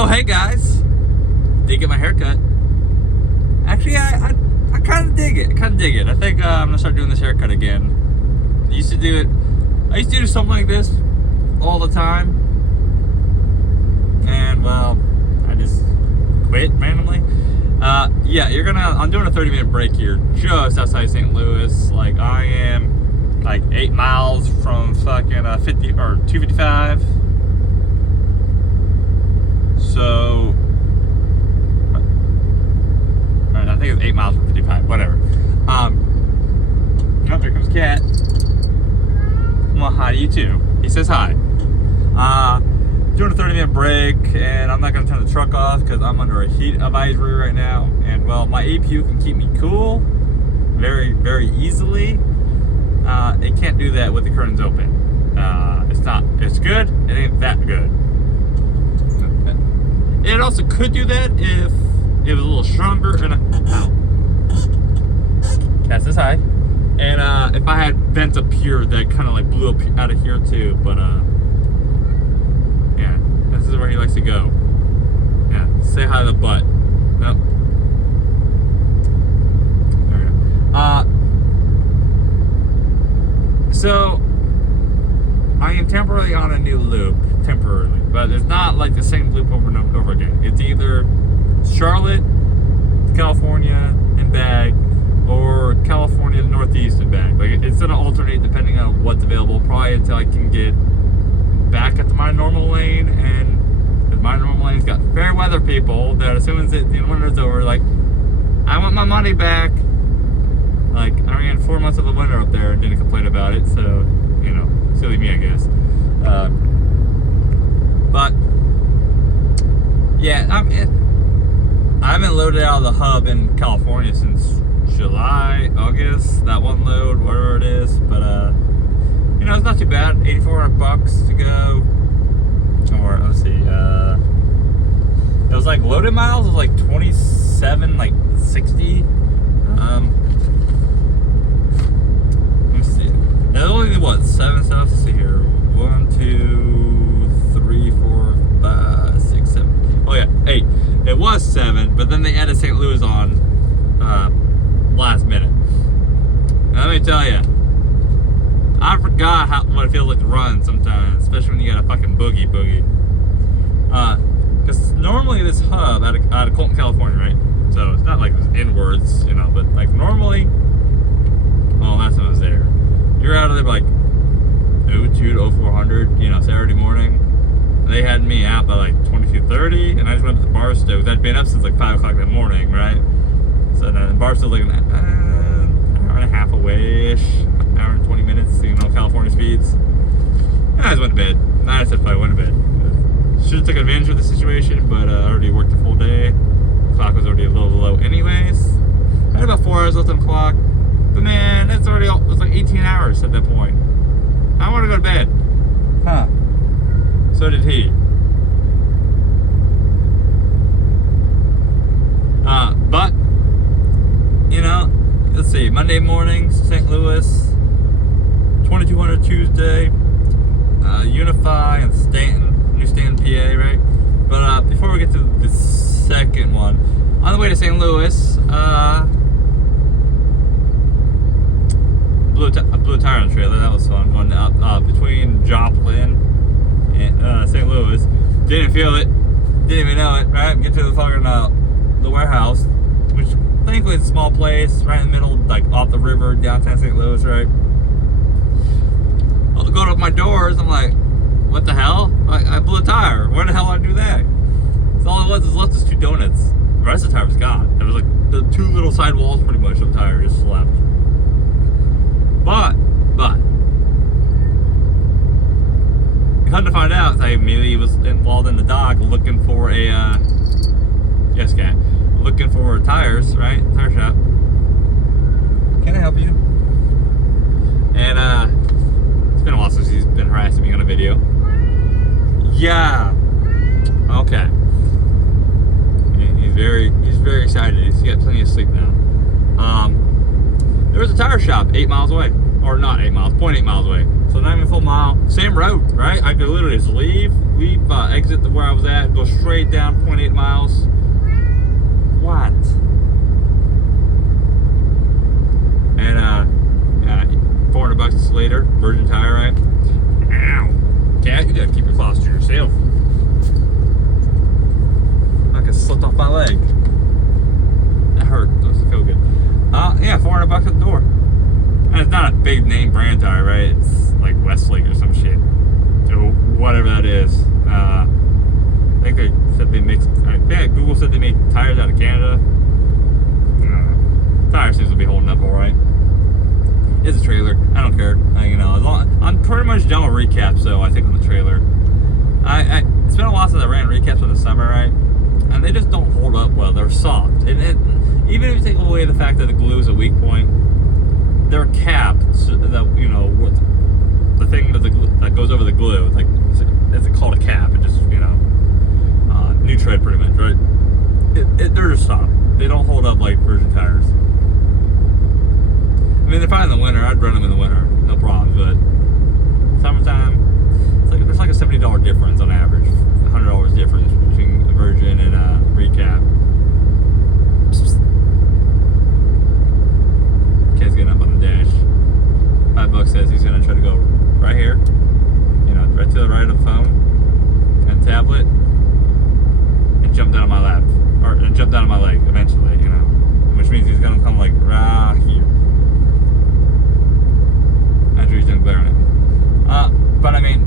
Oh, hey guys. Did get my haircut. Actually, I kind of dig it. I think I'm gonna start doing this haircut again. I used to do something like this all the time, and well, I just quit randomly. Yeah, I'm doing a 30-minute break here, just outside St. Louis. Like, I am like 8 miles from fucking 50 or 255. So, I think it's 8 miles from 55, whatever. Oh, there comes Cat. Well, hi to you too. He says hi. Doing a 30-minute break, and I'm not going to turn the truck off because I'm under a heat advisory right now. And, well, my APU can keep me cool very, very easily. It can't do that with the curtains open. It's good, it ain't that good. It also could do that if it was a little stronger and Cat says hi. And if I had vents up here that kind of like blew up out of here too, but yeah, this is where he likes to go. Yeah, say hi to the butt. Nope. There we go. So I am temporarily on a new loop, but it's not like the same loop over and over again. It's either Charlotte, California, and back, or California Northeast and back. Like, it's gonna alternate depending on what's available, probably until I can get back at my normal lane. And my normal lane's got fair weather people that as soon as the winter's over, like, I want my money back. Like, I ran 4 months of the winter up there and didn't complain about it, so, you know, silly me, I guess. But yeah, I haven't loaded out of the hub in California since July, August, that one load, whatever it is. But you know, it's not too bad. $8,400 to go. Or let's see, it was like loaded miles was like 27, like 60. Let me see. It only what 7 stops. Let's see here. 1, 2, 3, 4, 5, 6, 7. Oh yeah, 8. It was 7, but then they added St. Louis on last minute. And let me tell you, I forgot what it feels like to run sometimes, especially when you got a fucking boogie. Because normally this hub out of Colton, California, right? So it's not like it's inwards, you know, but like normally, well, last time I was there, you're out of there by like 02 to 0400, you know, Saturday morning. They had me out by like 22:30, and I just went to the bar stove. I'd been up since like 5 o'clock that morning, right? So then the bar stove like an hour and a half away-ish, hour and 20 minutes, you know, California speeds. And I just went to bed. I said probably went to bed. Should have taken advantage of the situation, but I already worked a full day. The clock was already a little low anyways. I had about 4 hours left on the clock. But man, it's like 18 hours at that point. I want to go to bed. Huh. So did he. But, you know, let's see, Monday morning, St. Louis, 2200 Tuesday, Unfi and Stanton, New Stanton, PA, right? But before we get to the second one, on the way to St. Louis, blew a tire on the trailer. That was fun. Going up between Joplin and St. Louis. Didn't feel it. Didn't even know it. Right? Get to the fucking the warehouse, which thankfully is a small place, right in the middle, like off the river, downtown St. Louis, right? I'll go to my doors. I'm like, what the hell? I blew a tire. Where the hell did I do that? So all it was left is 2 donuts. The rest of the tire was gone. It was like the 2 little side walls, pretty much, of the tire just left. But, come to find out, I immediately was involved in the dock looking for a, yes, cat, looking for tires, right? Tire shop. Can I help you? And, it's been a while since he's been harassing me on a video. Yeah. Okay. He's very excited. He's got plenty of sleep now. There was a tire shop 8 miles away. Or not 8 miles, 0.8 miles away. So So not even a full mile. Same road, right? I could literally just leave, exit where I was at, go straight down 0.8 miles. What? And $400 later, virgin tire, right? Ow. Cat, you gotta keep your claws to yourself. I could slipped off my leg. That hurt. Doesn't feel good. Yeah, $400 at the door. And it's not a big name brand tire, right? It's like Westlake or some shit. Or whatever that is. I think they said they make. Yeah, Google said they make tires out of Canada. Tire seems to be holding up all right. It's a trailer. I don't care. I'm pretty much done with recaps, though. I think on the trailer. It's been a while since I ran recaps in the summer, right? And they just don't hold up well. They're soft, and even if you take away the fact that the glue is a weak point, they're capped. So that the thing that goes over the glue, like it's called a cap. It just new tread pretty much, right? They're just soft. They don't hold up like virgin tires. I mean, they're fine in the winter. I'd run them in the winter, no problem. But summertime, there's like a $70 difference on average, $100 difference between a virgin and a recap. Kid's getting up on the dash. $5 says he's gonna try to go right here, right to the right of the phone and tablet, and jump down on my lap, and jump down on my leg eventually, which means he's gonna come like right here. After he's done glaring it. But I mean,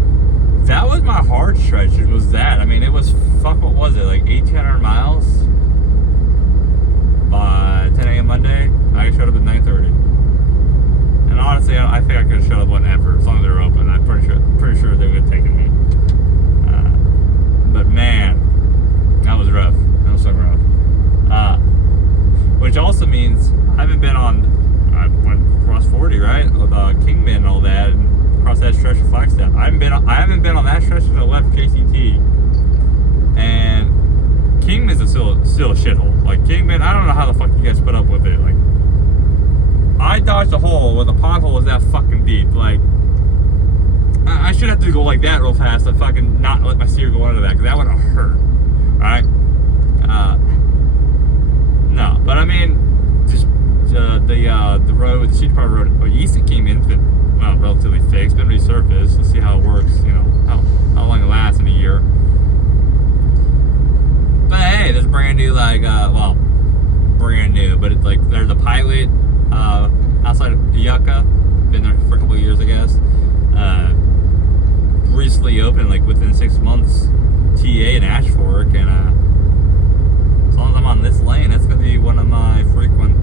that was my hard stretch. It was that. I mean, it was what was it, like 1,800 miles by 10 a.m. Monday. I showed up at 9:30. And honestly, I think I could have showed up whenever, as long as they were open. I'm pretty sure they would have taken me. But man, that was rough. That was so rough. Which also means I went across 40, right? With Kingman and all that, and across that stretch of Flagstaff. I haven't been on that stretch since I left JCT. And Kingman's still a shithole. Like Kingman, I don't know how the fuck you guys put up with it. Like, I dodged a hole where the pothole was that fucking deep. Like, I should have to go like that real fast to fucking not let my steer go under that, because that would have hurt. Alright? No, but I mean, just the road, the street part road, Easton came in, it's been relatively fixed, been resurfaced. Let's see how it works, how long it lasts in a year. But hey, there's brand new, brand new, but it's like, there's a pilot outside of Yucca, been there for a couple of years, I guess. Recently opened, like within 6 months, TA in Ashfork, and as long as I'm on this lane, that's gonna be one of my frequent,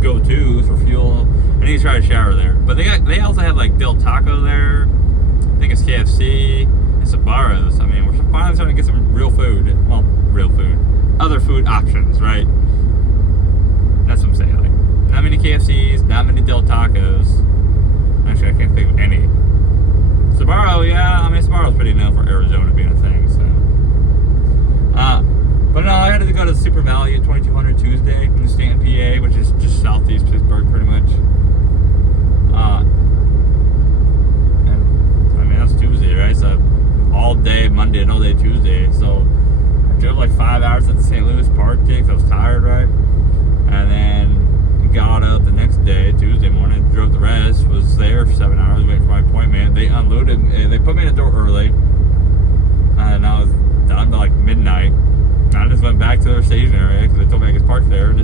go-tos for fuel. I need to try to shower there. But they also have like Del Taco there. I think it's KFC and Sbarro's. I mean, we're finally starting to get some real food. Well, real food. Other food options, right? That's what I'm saying. Like, not many KFCs, not many Del Tacos. Actually, I can't think of any. Sbarro, yeah. I mean, Sbarro's pretty known for Arizona being a thing, so. But no, I had to go to Super Valley at 2200 Tuesday in Stanton, PA, which is just southeast Pittsburgh, pretty much. And I mean, that's Tuesday, right? So all day Monday and all day Tuesday. So I drove like 5 hours at the St. Louis Park because I was tired, right? And then got up the next day, Tuesday morning, drove the rest, was there for 7 hours waiting for my appointment. They unloaded, they put me in the door early, and I was done by like midnight. I just went back to their staging area because they told me I could park there. And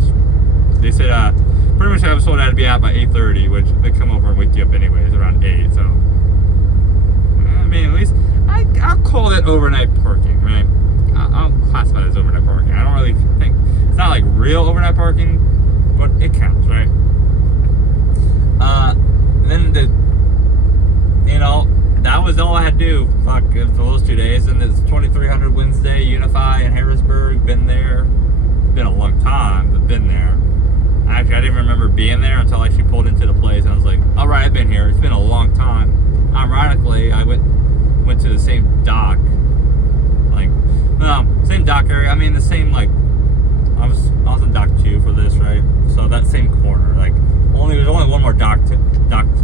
they said pretty much I was told I had to be out by 8:30, which they come over and wake you up anyways around 8. So I mean, at least I'll call it overnight parking, right? I'll classify it as overnight parking. I don't really think it's not like real overnight parking, but it counts, right? Then that was all I had to do. Fuck, for those 2 days. And it's 2300 Wednesday, Unfi in Harrisburg. Been there. Been a long time, but been there. Actually, I didn't remember being there until I actually pulled into the place, and I was like, all right, I've been here. It's been a long time. Ironically, I went to the same dock. Same dock area. I mean, the same, I was on dock 2 for this, right? So that same corner. There's only one more dock to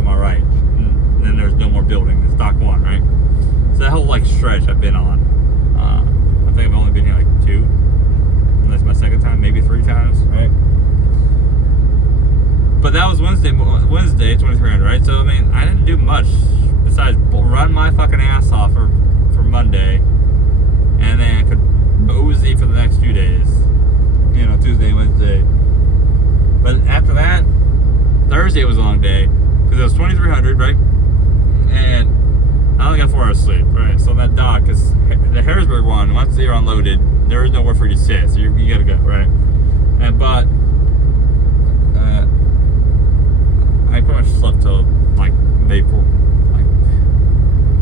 my right. And then there's no more building. It's dock 1, right? So that whole like stretch I've been on. I think I've only been here like 2, and that's my second time, maybe 3 times, right? But that was Wednesday, 2300, right? So I mean, I didn't do much besides run my fucking ass off for Monday, and then I could mosey for the next few days, you know, Tuesday, Wednesday. But after that, Thursday was a long day because it was 2300, right? And I only got 4 hours sleep, right? So that dock, because the Harrisburg one, once they're unloaded, there is nowhere for you to sit, so you gotta go, right? But I pretty much slept till like April, like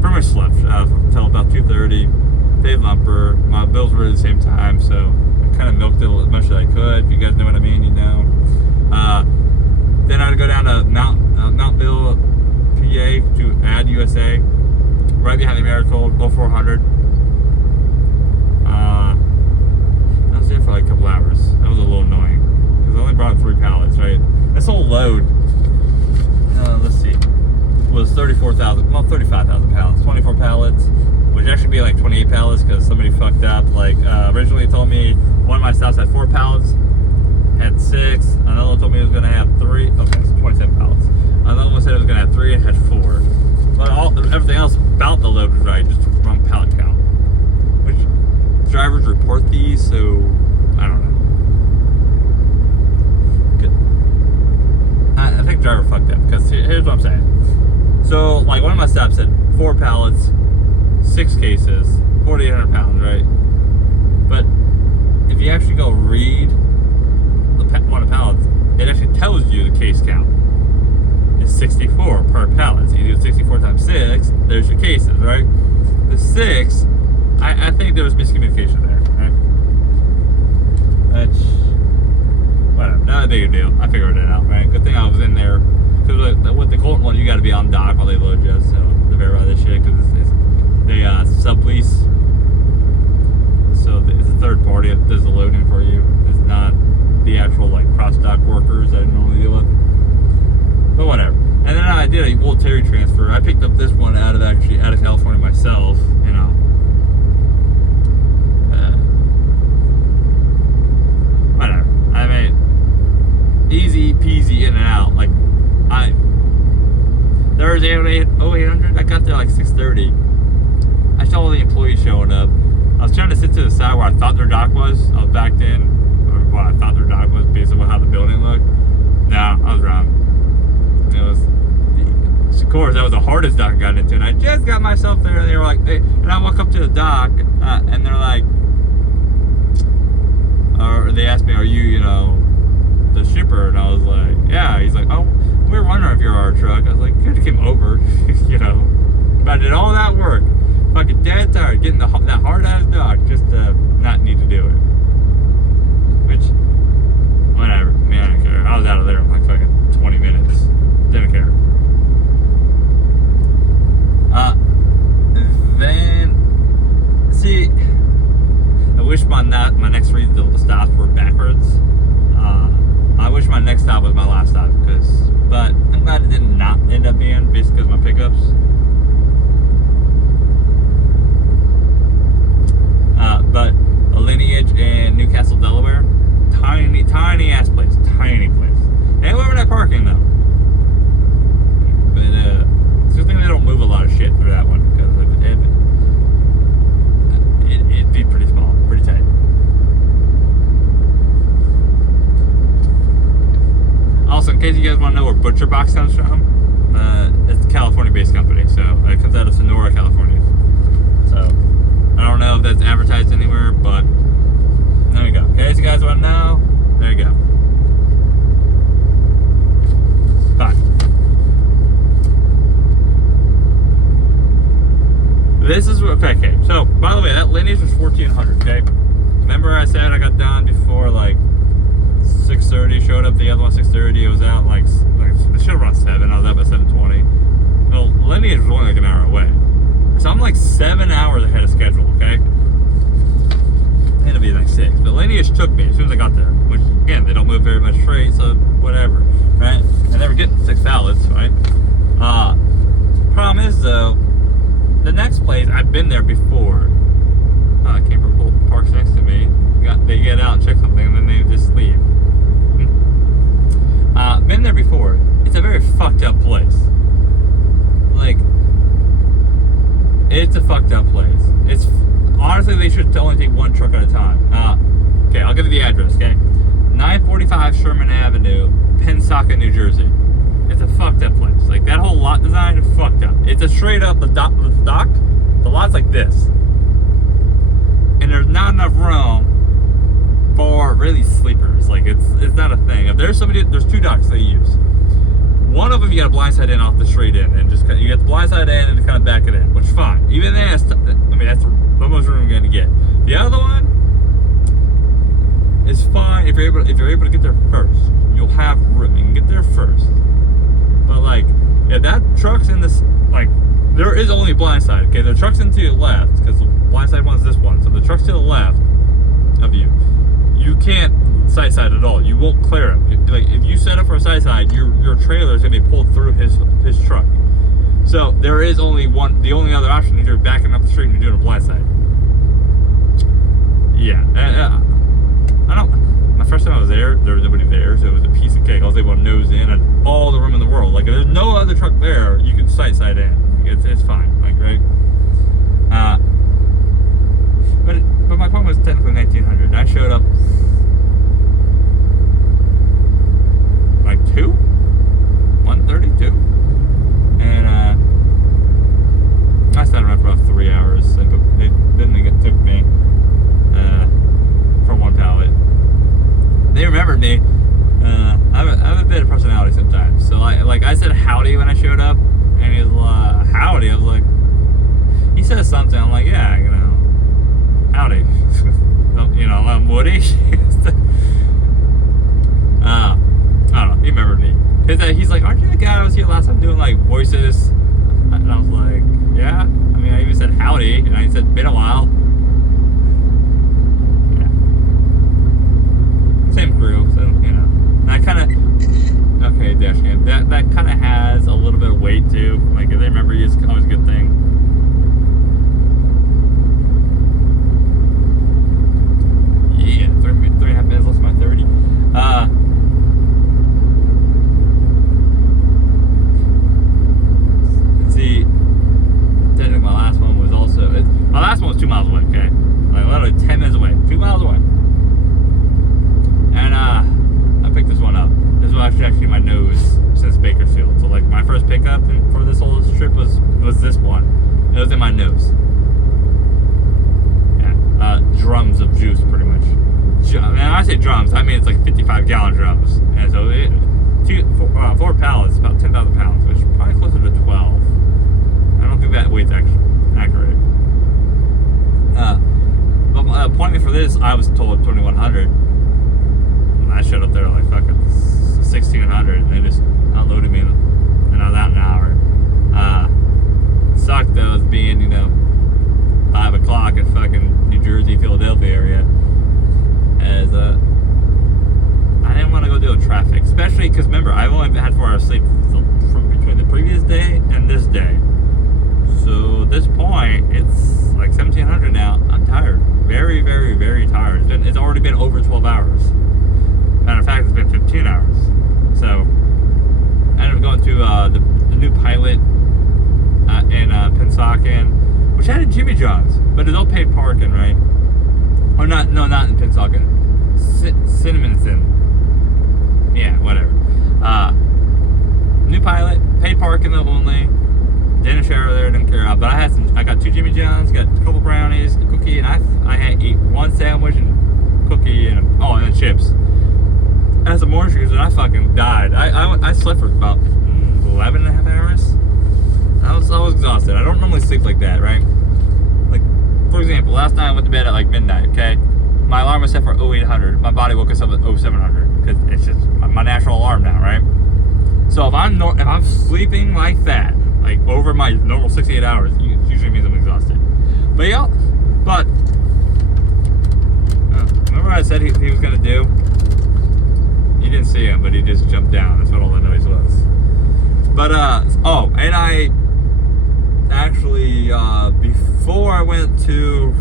pretty much slept till about 2:30. Paid lumper. My bills were at the same time, so I kind of milked it as much as I could. If you guys know what I mean, you know. Then I had to go down to Mountville, PA to Add USA, right behind the Miracle 0400. I was there for like a couple hours. That was a little annoying because I only brought 3 pallets, right? This whole load, let's see, was 35,000 pallets, 24 pallets, which actually be like 28 pallets because somebody fucked up. Like originally told me one of my stops had 4 pallets, had 6. Another one told me it was gonna have 3. Okay, so 27 pallets. Another one said it was gonna have 3 and had 4. But everything else about the load was right, just wrong pallet count. Which drivers report these, so I don't know. I think driver fucked up because here's what I'm saying. So like one of my stops had 4 pallets, 6 cases, 4,800 pounds, right? But if you actually go read one of the pallets, it actually tells you the case count. It's 64 per pallet. So you do 64 times 6, there's your cases, right? The 6, I think there was miscommunication there, right? That's whatever, not a big deal. I figured it out, right? Good thing I was in there, because with the Colton one, you got to be on dock while they load you, so to verify this shit, because they sublease, so it's a third party that does the loading for you. It's not the actual like cross dock workers that I normally deal with. But whatever. And then I did a military transfer. I picked up this one out of California myself, you know. Whatever. I mean, easy peasy in and out. Like Thursday 0800, I got there like 6:30. I saw all the employees showing up. I was trying to sit to the side where I thought their dock was. I was backed in, or what I thought their dock was based on how the building looked. No, I was wrong. It was, of course, that was the hardest dock I got into, and I just got myself there. And they were like, hey, and I walk up to the dock, and they're like, or they asked me, "Are you know, the shipper?" And I was like, "Yeah." He's like, "Oh, we were wondering if you're our truck." I was like, "Good, came over," you know. But I did all that work, fucking dead tired, getting that hard ass dock just to not need to do it. Which, whatever. I mean, I don't care. I was out of there in like fucking 20 minutes. Didn't care. Then, see, I wish my next 3 stops were backwards. I wish my next stop was my last stop, but I'm glad it did not end up being, basically because of my pickups. But a Lineage in Newcastle, Delaware, tiny ass place, tiny place. Ain't overnight parking though. But it's good thing they don't move a lot of shit through that one, because it'd be pretty small, pretty tight. Also, in case you guys want to know where Butcher Box comes from, it's a California-based company, so it comes out of Sonora, California. So I don't know if that's advertised anywhere, but there we go. In case you guys want to know, there you go. Fine. This is what, okay. So, by the way, that Lineage was 1400, okay? Remember I said I got done before like 6:30, showed up the other one 6:30, it was out like the show around 7, I was up at 7:20. Well, Lineage was only like an hour away. So I'm like 7 hours ahead of schedule, okay? It'll be like 6. But Lineage took me as soon as I got there. Which, again, they don't move very much freight, so whatever, right? And they were getting 6 pallets, right? Problem problem is though, the next place I've been there before. Camper parks next to me. They get out and check something and then they just leave. Been there before. It's a very fucked up place. Like, it's a fucked up place. It's honestly they should only take one truck at a time. Okay, I'll give you the address. Okay, 945 Sherman Avenue, Pensacola, New Jersey. It's a fucked up place. Like that whole lot design is fucked up. It's a straight up the dock. The lot's like this, and there's not enough room for really sleepers. Like it's not a thing. If there's somebody, there's two docks they use. One of them you got to blindside in off the straight end, and just you got the blindside in and kind of back it in, which is fine. Even then, that's the most room you're gonna get. The other one is fine if you're able to get there first. You'll have room. You can get there first. But like, if that truck's in this, like, there is only blindside. Okay, the truck's in to your left because the blindside one's this one. So the truck's to the left of you. You can't side at all. You won't clear him. Like if you set up for a side, your trailer is gonna be pulled through his truck. So there is only one. The only other option is you're backing up the street and you're doing a blindside. Yeah. I don't. My first time I was there was nobody there, so it was a piece of cake. I was able to nose in and all the room in the world. Like if there's no other truck there, you can side in. It's fine. Like right. But my point was technically 1900. I showed up like 1:32, and I sat around for about 3 hours. Then they took me for one pallet. They remembered me. I have a bit of personality sometimes. So I said howdy when I showed up, and he was like, howdy. I was like, he says something. I'm like, yeah, you know, howdy. You know, I'm Woody. I don't know. He remembered me. He's like, aren't you the guy I was here last time doing like voices? And I was like, yeah. I mean, I even said howdy, and I said been a while. Yeah. Same crew, so you know. And I kind of okay, dash cam. That kind of has a little bit of weight too. Like if they remember you, it's always a good thing. Yeah, 3.5 minutes less than my 30. See, technically my last one was also, my last one was 2 miles away, okay? Like literally 10 minutes away, 2 miles away. And I picked this one up. This was actually my nose since Bakersfield. So like my first pickup and for this whole trip was this one. It was in my nose. Yeah, drums of juice pretty much. And when I say drums, I mean it's like 55-gallon drums. And so 4 pallets, about 10,000 pounds, which is probably closer to 12. I don't think that weight's actually accurate. But my appointment for this, I was told 2100. I showed up there like fucking 1600, and they just unloaded me, and I was out in an hour. Sucked though, as being 5 o'clock at fucking New Jersey, Philadelphia area, as I didn't want to go deal with traffic, especially because remember I've only had 4 hours sleep from between the previous day and this day. So at this point, it's like 1700 now. I'm tired, very, very, very tired. It's already been over 12 hours. Matter of fact, it's been 15 hours. So I ended up going to the new Pilot in Pensacola, which had a Jimmy John's, but it's all paid parking, right? Or not? No, not in Pensacola. Cinnaminson. Yeah, whatever. New Pilot, paid parking though only. Didn't shower there, didn't care. But I got 2 Jimmy John's, got a couple brownies, a cookie, and I had eat 1 sandwich and cookie and and chips. I had some orange juice and I fucking died. I slept for about 11 and a half hours. I was exhausted. I don't normally sleep like that, right? Like, for example, last night I went to bed at like midnight, okay? My alarm was set for 0800. My body woke us up at 0700 because it's just my natural alarm now, right? So if I'm sleeping like that, like over my normal 68 hours, it usually means I'm exhausted. But yeah, remember what I said he was gonna do? You didn't see him, but he just jumped down. That's what all the noise was. But and actually, before I went to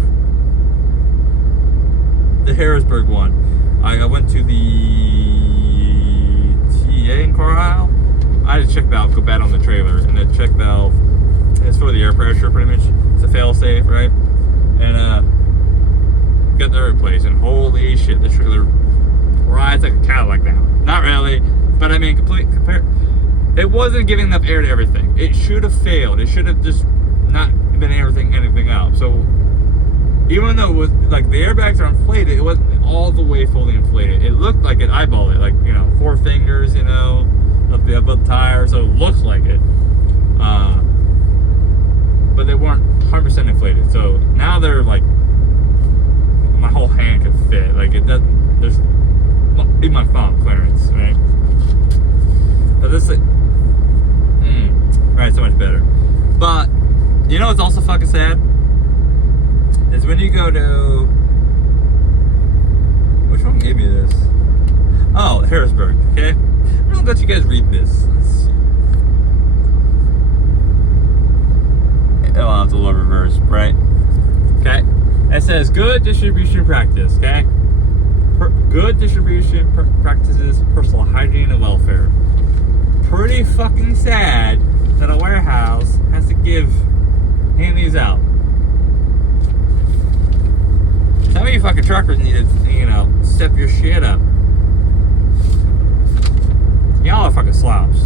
the Harrisburg one, I went to the TA in Carlisle. I had a check valve go bad on the trailer, and the check valve is for the air pressure, pretty much. It's a fail safe, right? And got that replaced, and holy shit, the trailer rides like a Cadillac now. Not really, but I mean, it wasn't giving enough air to everything. It should have failed. It should have just not been anything out. So even though it was like the airbags are inflated, it wasn't all the way fully inflated. It looked like it eyeballed it, like, you know, 4 fingers, you know, up the tire, so it looks like it. But they weren't 100% inflated. So now they're like, my whole hand could fit. Like it does. There's even my phone clearance, right? But this, right, so much better. But you know what's also fucking sad is when you go to, which one gave me this? Oh, Harrisburg. Okay, I'm gonna let you guys read this. Let's see. Oh, it's a little reverse, right? Okay. It says good distribution practice. Okay. Good distribution practices, personal hygiene and welfare. Pretty fucking sad that a warehouse has to hand these out. Some of you fucking truckers need to, you know, step your shit up. Y'all are fucking slobs.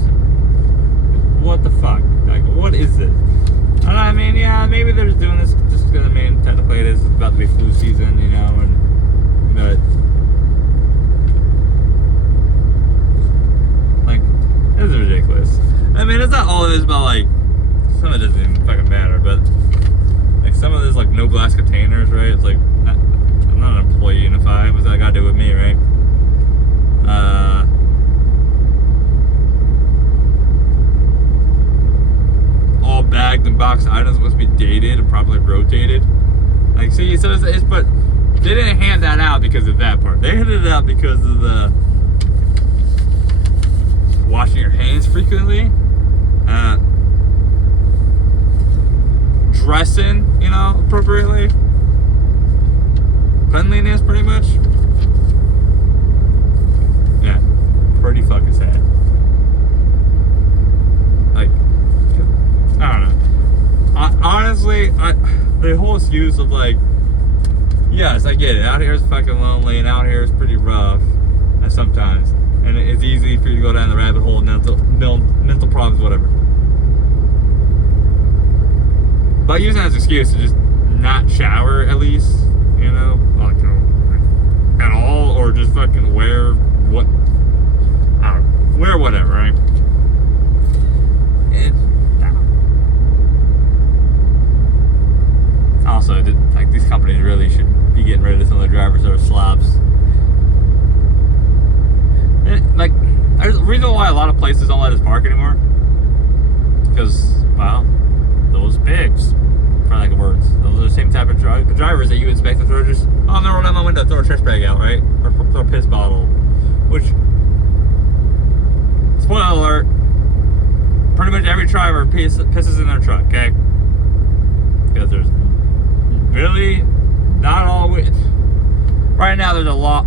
What the fuck? Like, what is this? And I mean, yeah, maybe they're just doing this just because, I mean, technically it is about to be flu season, you know, but like, this is ridiculous. I mean, it's not all it is about, like, some of it doesn't even fucking matter, but like some of this, like, no glass containers, right? It's like, I'm not an employee in Unfi. What's that got to do with me, right? All bagged and boxed items must be dated and properly rotated. Like, see, so it's but they didn't hand that out because of that part. They handed it out because of the washing your hands frequently, dressing, you know, appropriately, cleanliness, pretty much. Yeah, pretty fucking sad. Like, I don't know. Honestly, the whole excuse of like, yes, I get it. Out here is fucking lonely, and out here is pretty rough sometimes, and it's easy for you to go down the rabbit hole, mental problems, whatever. But using that as an excuse to just not shower, at least, you know, like, at all, or just fucking wear whatever, right? Also, like, these companies really should be getting rid of some of the drivers that are slobs. And, like, there's a reason why a lot of places don't let us park anymore. Because, well, those pigs, for lack of words, those are the same type of drivers that you expect to throw just, oh, I'm gonna roll down my window, throw a trash bag out, right? Or throw a piss bottle. Which, spoiler alert, pretty much every driver pisses in their truck, okay? Because there's really not all right now. There's a law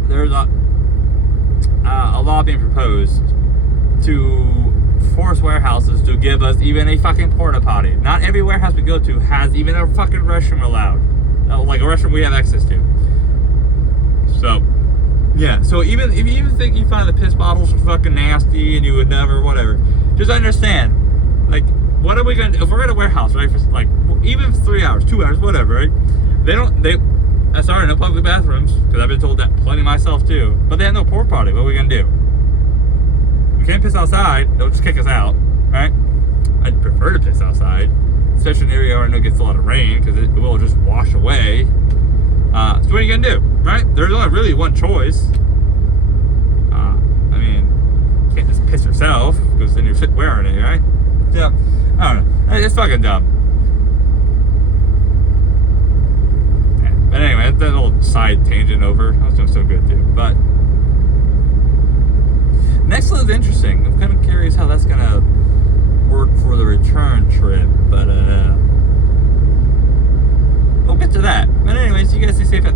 being proposed to force warehouses to give us even a fucking porta potty. Not every warehouse we go to has even a fucking restroom allowed, like a restroom we have access to. So yeah, so even if you even think you find the piss bottles are fucking nasty and you would never, whatever, just understand, like, what are we gonna do if we're at a warehouse, right? For like, even 3 hours, 2 hours, whatever, right? Sorry, no public bathrooms, because I've been told that plenty myself too. But they have no porta potty. What are we gonna do? We can't piss outside. They'll just kick us out, right? I'd prefer to piss outside, especially in an area where I know it gets a lot of rain, because it will just wash away. So what are you gonna do, right? There's only really one choice. I mean, you can't just piss yourself, because then you're wearing it, right? Yeah, I don't know. It's fucking dumb. But anyway, that little side tangent over. I was doing so good too. But next one is interesting. I'm kind of curious how that's gonna work for the return trip, but we'll get to that. But anyways, you guys stay safe out